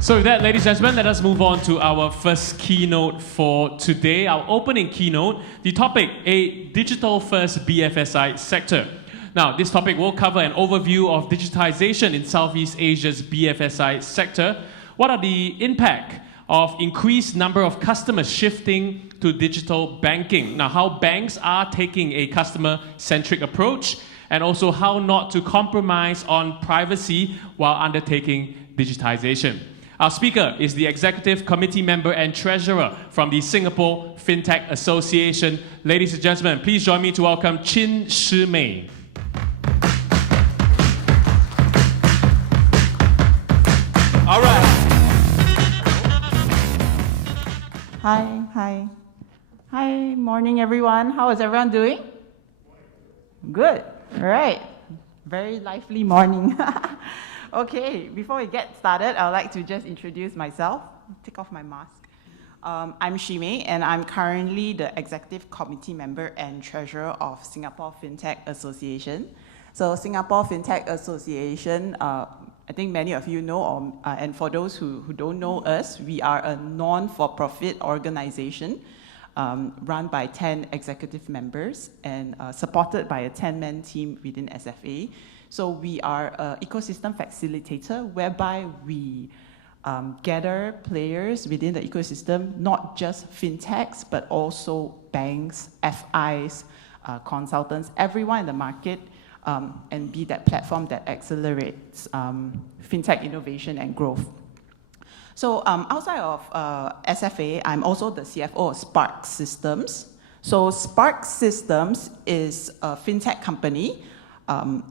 So with that, ladies and gentlemen, let us move on to our first keynote for today. Our opening keynote, the topic, a digital-first BFSI sector. Now, this topic will cover an overview of digitization in Southeast Asia's BFSI sector. What are the impact of increased number of customers shifting to digital banking? Now, how banks are taking a customer-centric approach, and also how not to compromise on privacy while undertaking digitization. Our speaker is the Executive Committee Member and Treasurer from the Singapore Fintech Association. Ladies and gentlemen, please join me to welcome 𝐁𝐼𝐻. All right. Hi, morning everyone. How is everyone doing? Good, all right. Very lively morning. Okay, before we get started, I would like to just introduce myself. Take off my mask. I'm 𝐁𝐼𝐻, and I'm currently the Executive Committee Member and Treasurer of Singapore Fintech Association. So Singapore Fintech Association, I think many of you know, and for those who don't know us, we are a non-for-profit organization run by 10 executive members and supported by a 10-man team within SFA. So we are an ecosystem facilitator whereby we gather players within the ecosystem, not just fintechs, but also banks, FIs, consultants, everyone in the market, and be that platform that accelerates fintech innovation and growth. So outside of SFA, I'm also the CFO of Spark Systems. So Spark Systems is a fintech company, that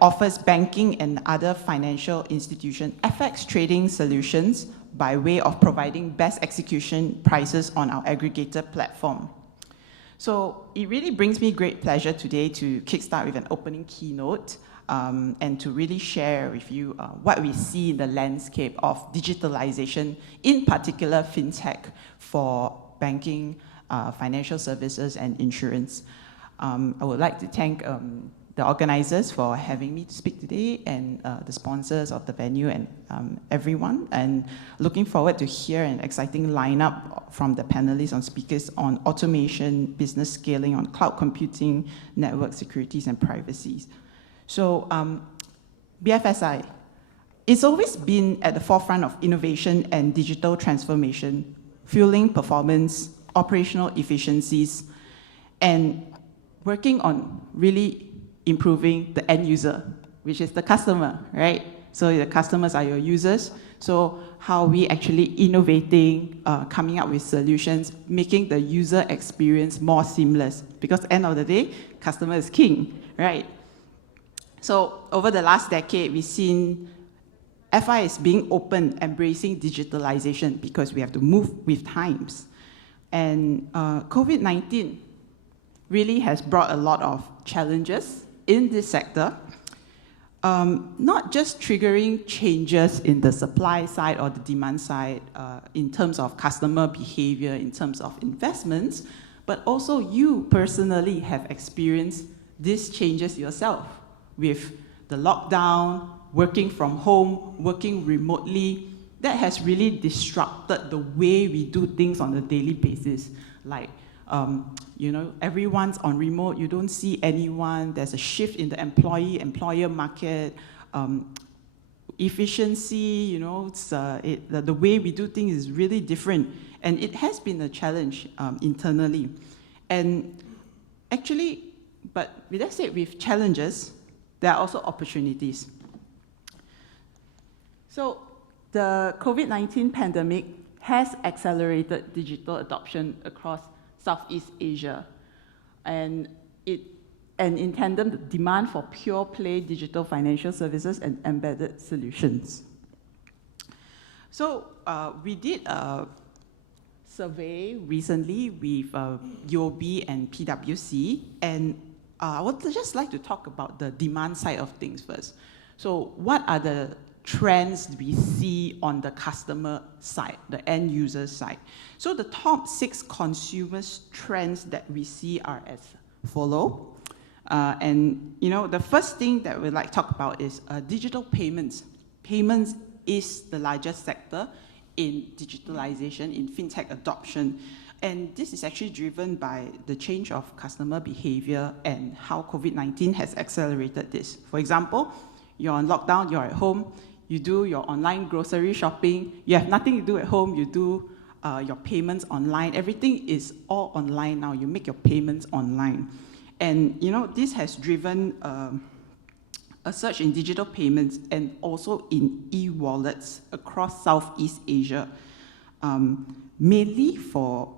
offers banking and other financial institution FX trading solutions by way of providing best execution prices on our aggregator platform. So it really brings me great pleasure today to kickstart with an opening keynote and to really share with you what we see in the landscape of digitalization, in particular fintech for banking, financial services, and insurance. I would like to thank the organizers for having me to speak today, and the sponsors of the venue, and everyone. And looking forward to hear an exciting lineup from the panelists on speakers on automation, business scaling, on cloud computing, network securities, and privacy. So BFSI, it's always been at the forefront of innovation and digital transformation, fueling performance, operational efficiencies, and working on really improving the end user, which is the customer, right? So the customers are your users. So how are we actually innovating, coming up with solutions, making the user experience more seamless? Because at the end of the day, customer is king, right? So over the last decade, we've seen FIs being open, embracing digitalization because we have to move with times. And COVID-19 really has brought a lot of challenges in this sector, not just triggering changes in the supply side or the demand side in terms of customer behavior, in terms of investments, but also you personally have experienced these changes yourself with the lockdown, working from home, working remotely. That has really disrupted the way we do things on a daily basis. Like, everyone's on remote, you don't see anyone, there's a shift in the employer market, efficiency, the way we do things is really different. And it has been a challenge internally. And actually, but let's say with challenges, there are also opportunities. So the COVID-19 pandemic has accelerated digital adoption across Southeast Asia. And in tandem, the demand for pure-play digital financial services and embedded solutions. So we did a survey recently with UOB and PwC, and I would just like to talk about the demand side of things first. So what are the trends we see on the customer side, the end user side? So the top 6 consumer trends that we see are as follow. The first thing that we'd like to talk about is digital payments payments is the largest sector in digitalization, in fintech adoption. And this is actually driven by the change of customer behavior and how COVID-19 has accelerated this. For example, you're on lockdown, you're at home, you do your online grocery shopping, you have nothing to do at home, you do your payments online. Everything is all online now. You make your payments online. And this has driven a surge in digital payments and also in e-wallets across Southeast Asia, mainly for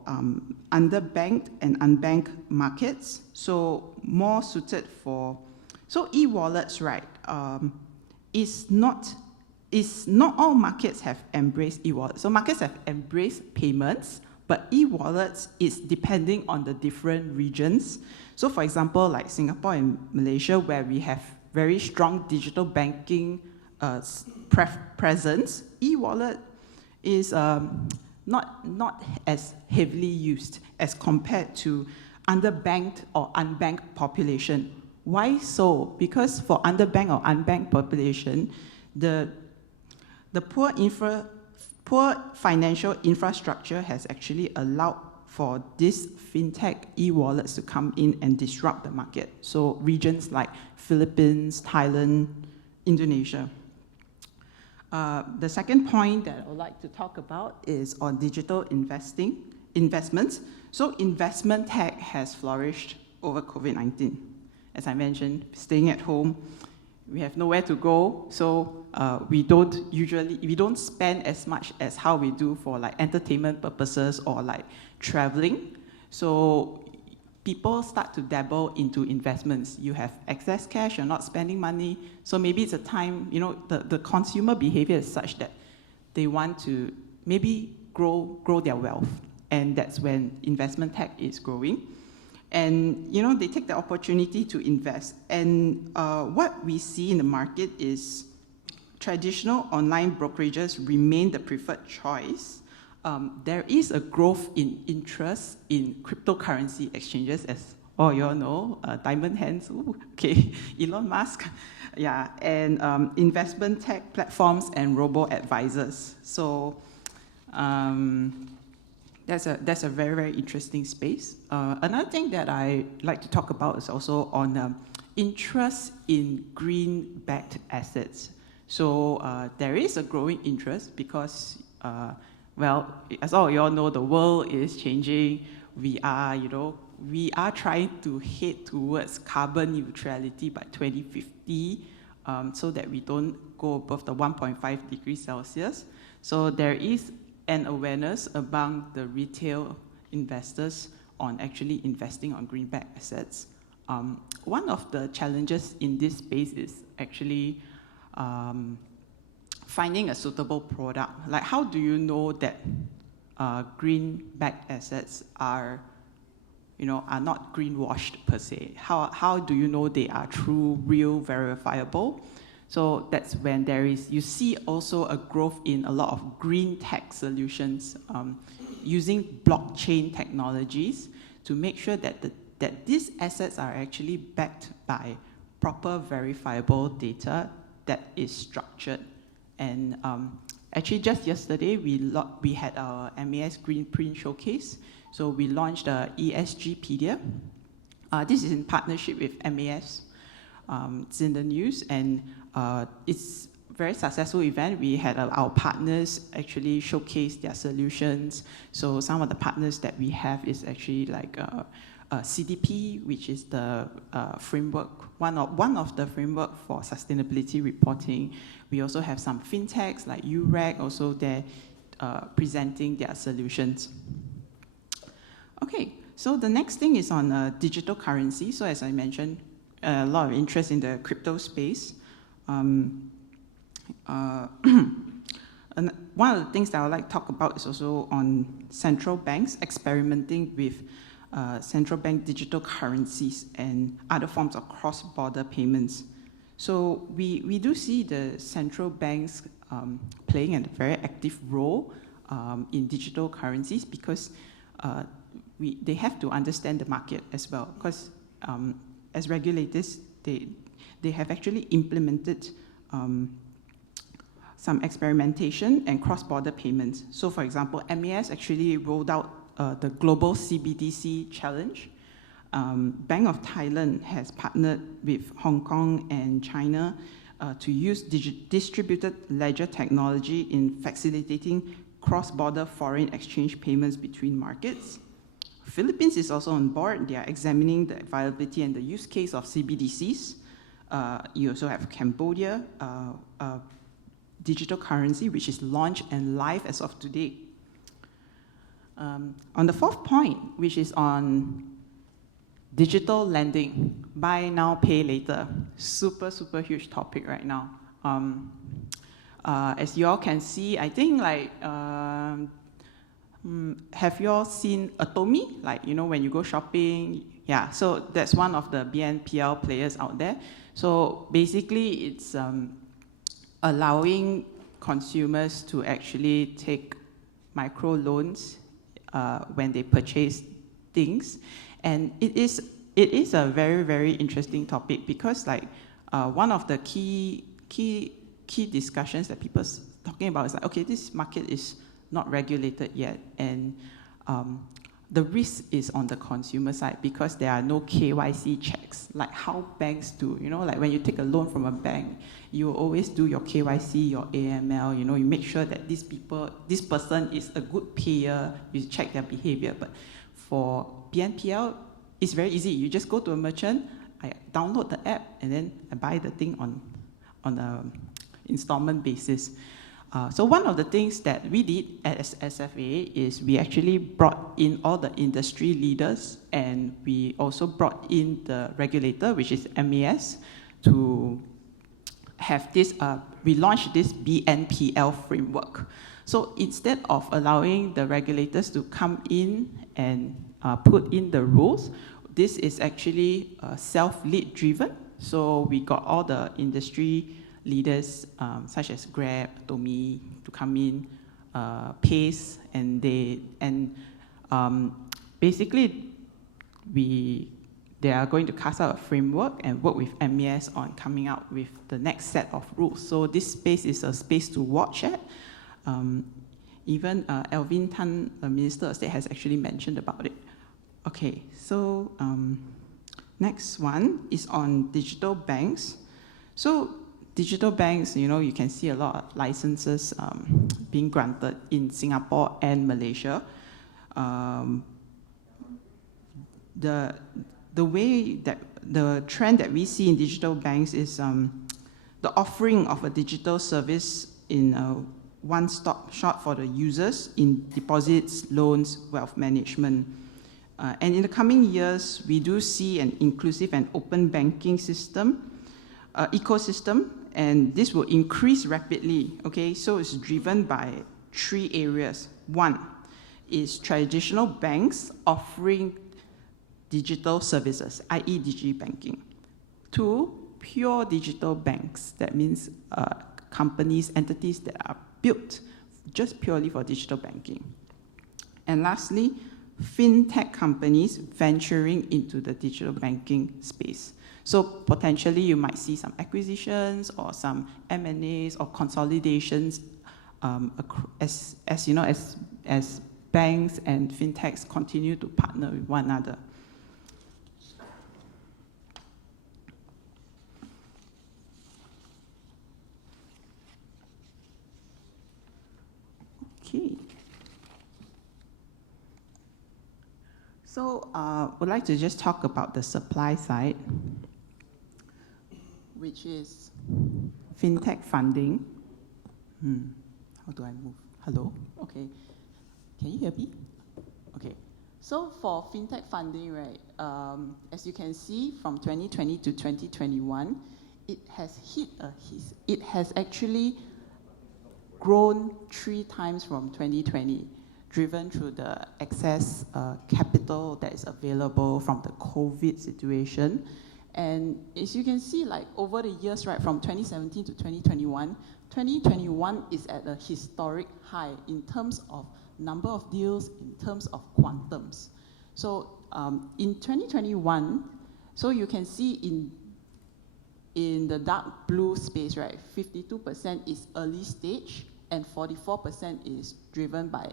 underbanked and unbanked markets, so more suited for... So e-wallets, right, is not all markets have embraced e-wallets. So markets have embraced payments, but e-wallets is depending on the different regions. So for example, like Singapore and Malaysia, where we have very strong digital banking presence, e-wallet is not as heavily used as compared to underbanked or unbanked population. Why so? Because for underbanked or unbanked population, the poor financial infrastructure has actually allowed for this fintech e-wallets to come in and disrupt the market. So regions like Philippines, Thailand, Indonesia. The second point that I would like to talk about is on digital investments. So investment tech has flourished over COVID-19. As I mentioned, staying at home, we have nowhere to go, so we don't spend as much as how we do for like entertainment purposes or like traveling. So people start to dabble into investments. You have excess cash, you're not spending money, so maybe it's a time, the consumer behavior is such that they want to maybe grow their wealth, and that's when investment tech is growing. And they take the opportunity to invest. And what we see in the market is traditional online brokerages remain the preferred choice. There is a growth in interest in cryptocurrency exchanges, as all you all know, diamond hands, ooh, okay, Elon Musk, yeah, and investment tech platforms and robo-advisors. So that's a very, very interesting space. Another thing that I like to talk about is also on interest in green-backed assets. So there is a growing interest because, well, as all you all know, the world is changing. We are trying to head towards carbon neutrality by 2050, so that we don't go above the 1.5 degrees Celsius. So there is an awareness among the retail investors on actually investing on greenback assets. One of the challenges in this space is actually finding a suitable product. Like, how do you know that greenback assets are not greenwashed per se? How do you know they are true, real, verifiable? So that's when you see also a growth in a lot of green tech solutions using blockchain technologies to make sure that these assets are actually backed by proper verifiable data that is structured. And actually just yesterday, we had our MAS Green Print Showcase. So we launched a ESGpedia. This is in partnership with MAS. It's in the news, and it's a very successful event. We had our partners actually showcase their solutions. So some of the partners that we have is actually like CDP, which is the framework, one of the framework for sustainability reporting. We also have some fintechs like 𝐄𝐝𝐢𝐿 also there presenting their solutions. Okay, so the next thing is on digital currency. So as I mentioned, a lot of interest in the crypto space. And one of the things that I would like to talk about is also on central banks experimenting with central bank digital currencies and other forms of cross-border payments. So we do see the central banks playing a very active role in digital currencies because they have to understand the market as well, because as regulators, they have actually implemented some experimentation and cross-border payments. So for example, MAS actually rolled out the Global CBDC Challenge. Bank of Thailand has partnered with Hong Kong and China to use distributed ledger technology in facilitating cross-border foreign exchange payments between markets. Philippines is also on board. They are examining the viability and the use case of CBDCs. You also have Cambodia, digital currency, which is launched and live as of today. On the fourth point, which is on digital lending, buy now, pay later. Super, super huge topic right now. As you all can see, I think like, have you all seen Atomy? Like, you know, when you go shopping, yeah, so that's one of the BNPL players out there. So basically it's allowing consumers to actually take micro loans when they purchase things. And it is a very, very interesting topic because like one of the key discussions that people are talking about is like, okay, this market is not regulated yet, and the risk is on the consumer side because there are no KYC checks, like how banks do, you know, like when you take a loan from a bank, you always do your KYC, your AML, you know, you make sure that this person is a good payer, you check their behavior. But for BNPL, it's very easy. You just go to a merchant, I download the app, and then I buy the thing on an installment basis. So one of the things that we did at SFA is we actually brought in all the industry leaders, and we also brought in the regulator, which is MAS, to have this, we launched this BNPL framework. So instead of allowing the regulators to come in and put in the rules, this is actually self-lead driven. So we got all the industry leaders such as Grab, Atomy to come in, Pace, and basically they are going to cast out a framework and work with MAS on coming out with the next set of rules. So this space is a space to watch at. Even Alvin Tan, the Minister of State, has actually mentioned about it. Okay, so next one is on digital banks. So digital banks, you know, you can see a lot of licenses being granted in Singapore and Malaysia. The way that the trend that we see in digital banks is the offering of a digital service in a one-stop shop for the users in deposits, loans, wealth management. And in the coming years, we do see an inclusive and open banking system, ecosystem, and this will increase rapidly, okay? So it's driven by 3 areas. One is traditional banks offering digital services, i.e. digibanking. 2, pure digital banks. That means companies, entities that are built just purely for digital banking. And lastly, fintech companies venturing into the digital banking space. So potentially you might see some acquisitions or some M&As or consolidations as you know, as banks and fintechs continue to partner with one another. Okay. So we'd like to just talk about the supply side, which is fintech funding. How do I move? Hello? Okay. Can you hear me? Okay. So for fintech funding, right, as you can see from 2020 to 2021, it has actually grown 3 times from 2020, driven through the excess capital that is available from the COVID situation. And as you can see, like over the years, right, from 2017 to 2021, 2021 is at a historic high in terms of number of deals, in terms of quantums. So in 2021, so you can see in in the dark blue space, right, 52% is early stage and 44% is driven by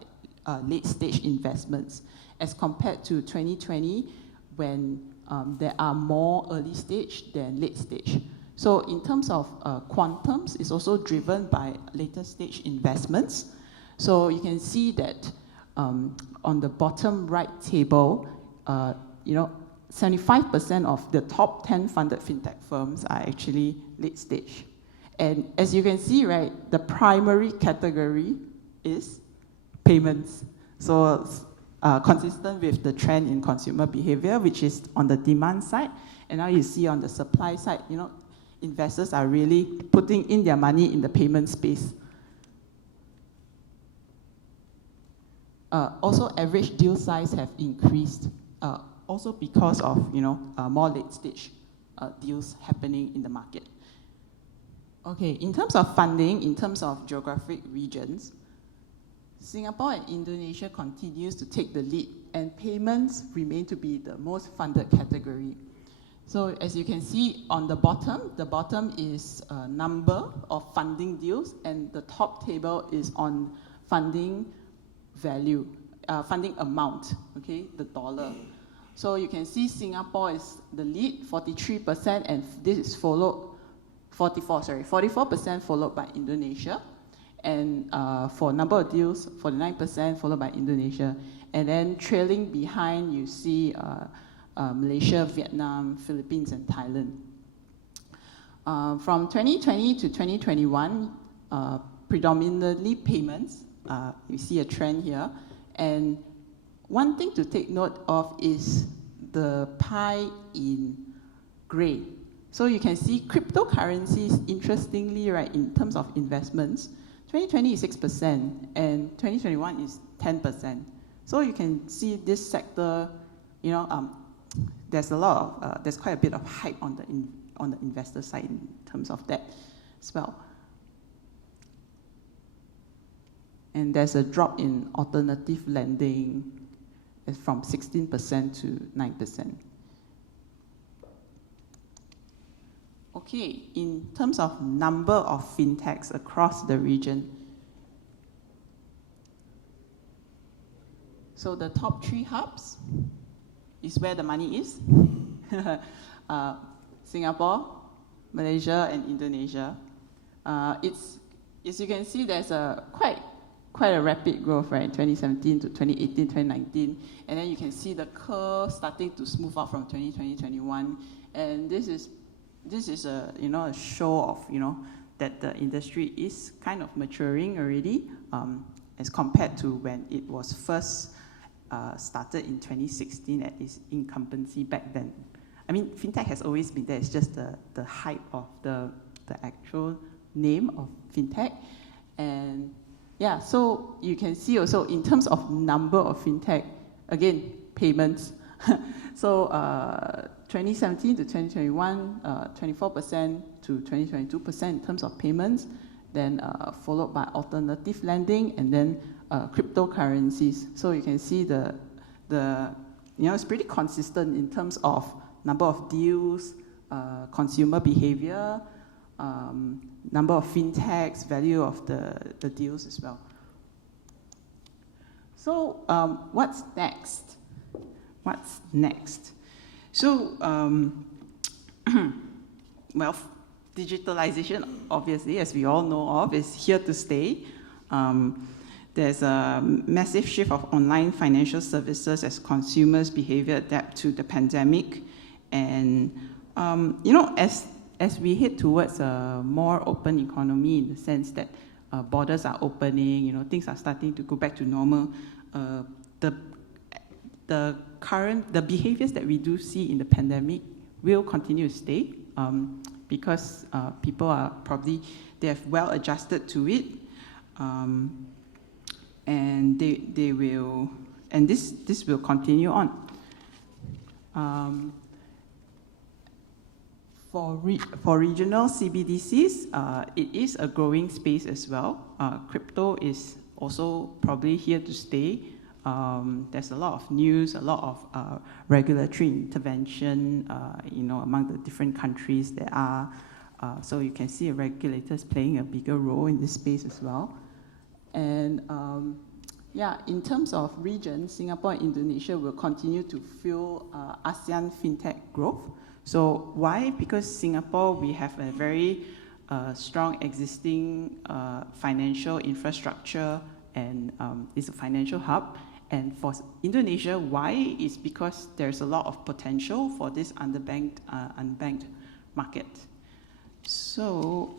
late stage investments, as compared to 2020 when there are more early stage than late stage. So in terms of quantums, it's also driven by later stage investments. So you can see that on the bottom right table, 75% of the top 10 funded fintech firms are actually late stage. And as you can see, right, the primary category is payments. So consistent with the trend in consumer behavior, which is on the demand side. And now you see on the supply side, investors are really putting in their money in the payment space. Also, average deal size have increased, also because of more late stage deals happening in the market. Okay, in terms of funding, in terms of geographic regions, Singapore and Indonesia continues to take the lead, and payments remain to be the most funded category. So as you can see on the bottom is a number of funding deals, and the top table is on funding value, funding amount, okay, the dollar. So you can see Singapore is the lead, 43%, and this is followed, 44% followed by Indonesia. And for number of deals, 49% followed by Indonesia. And then trailing behind, you see Malaysia, Vietnam, Philippines, and Thailand. From 2020 to 2021, predominantly payments, you see a trend here. And one thing to take note of is the pie in gray. So you can see cryptocurrencies, interestingly, right, in terms of investments, 2020 is 6%, and 2021 is 10%. So you can see this sector, there's there's quite a bit of hype on the investor side in terms of that as well. And there's a drop in alternative lending from 16% to 9%. Okay, in terms of number of fintechs across the region, so the top 3 hubs is where the money is. Singapore, Malaysia, and Indonesia. As you can see, there's a quite a rapid growth, right? 2017 to 2018, 2019, and then you can see the curve starting to smooth out from 2020, 2021, and this is a a show of that the industry is kind of maturing already, as compared to when it was first started in 2016 at its incumbency back then. I mean, fintech has always been there. It's just the hype of the actual name of fintech, and yeah. So you can see also in terms of number of fintech, again, payments. So 2017 to 2021, 24% to 22% in terms of payments, then followed by alternative lending, and then cryptocurrencies. So you can see it's pretty consistent in terms of number of deals, consumer behavior, number of fintechs, value of the deals as well. So what's next? What's next? So, well, digitalization, obviously, as we all know of, is here to stay. There's a massive shift of online financial services as consumers' behavior adapt to the pandemic. And, as we head towards a more open economy, in the sense that borders are opening, things are starting to go back to normal, the behaviors that we do see in the pandemic will continue to stay, because people are they have well adjusted to it, and they will, and this will continue on. For regional CBDCs, it is a growing space as well. Crypto is also probably here to stay. There's a lot of news, a lot of regulatory intervention, among the different countries that are So you can see regulators playing a bigger role in this space as well. And yeah, in terms of region, Singapore and Indonesia will continue to fuel ASEAN fintech growth. So why? Because Singapore, we have a very strong existing financial infrastructure and is a financial hub. And for Indonesia, why? Is because there's a lot of potential for this underbanked, unbanked market. So,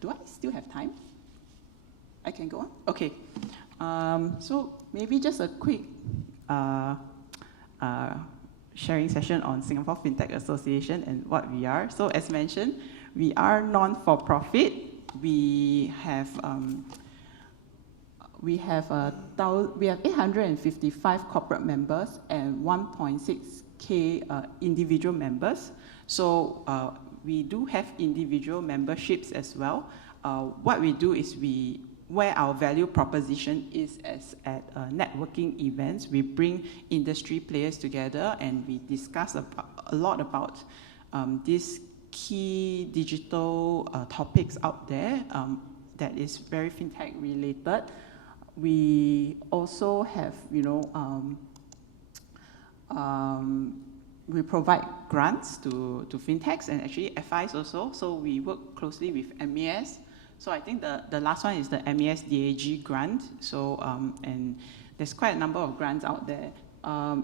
do I still have time? I can go on? Okay. So maybe just a quick sharing session on Singapore Fintech Association and what we are. So as mentioned, we are non-for-profit. We have 855 corporate members and 1.6K individual members. So we do have individual memberships as well. What we do is where our value proposition is at networking events, we bring industry players together and we discuss a lot about these key digital topics out there that is very fintech related. We also have, we provide grants to fintechs and actually FIs also. So we work closly with MES. So I think the last one is the MES-DAG grant. So and there's quite a number of grants out there.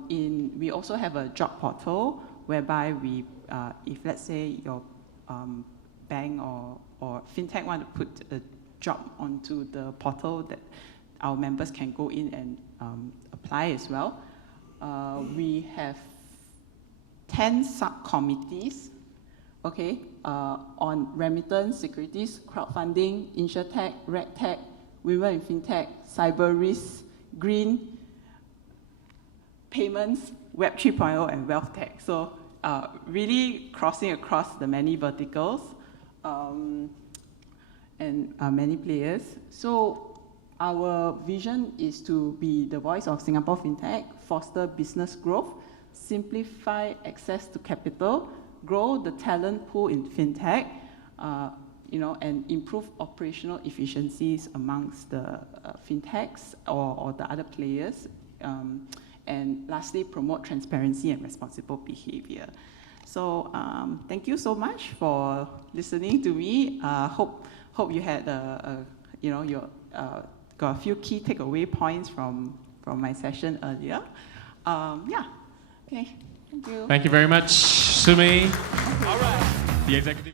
We also have a job portal whereby we, if let's say your bank or fintech want to put a job onto the portal, that our members can go in and apply as well. We have 10 subcommittees, okay, on remittance, securities, crowdfunding, insurtech, regtech, women in fintech, cyber risk, green, payments, Web 3.0, and wealth tech. So really crossing across the many verticals and many players. So our vision is to be the voice of Singapore fintech, foster business growth, simplify access to capital, grow the talent pool in fintech, and improve operational efficiencies amongst the fintechs or the other players, and lastly, promote transparency and responsible behavior. So thank you so much for listening to me. Hope you had got a few key takeaway points from my session earlier. Yeah. Okay. Thank you. Thank you very much, Sumi. All right. The executive.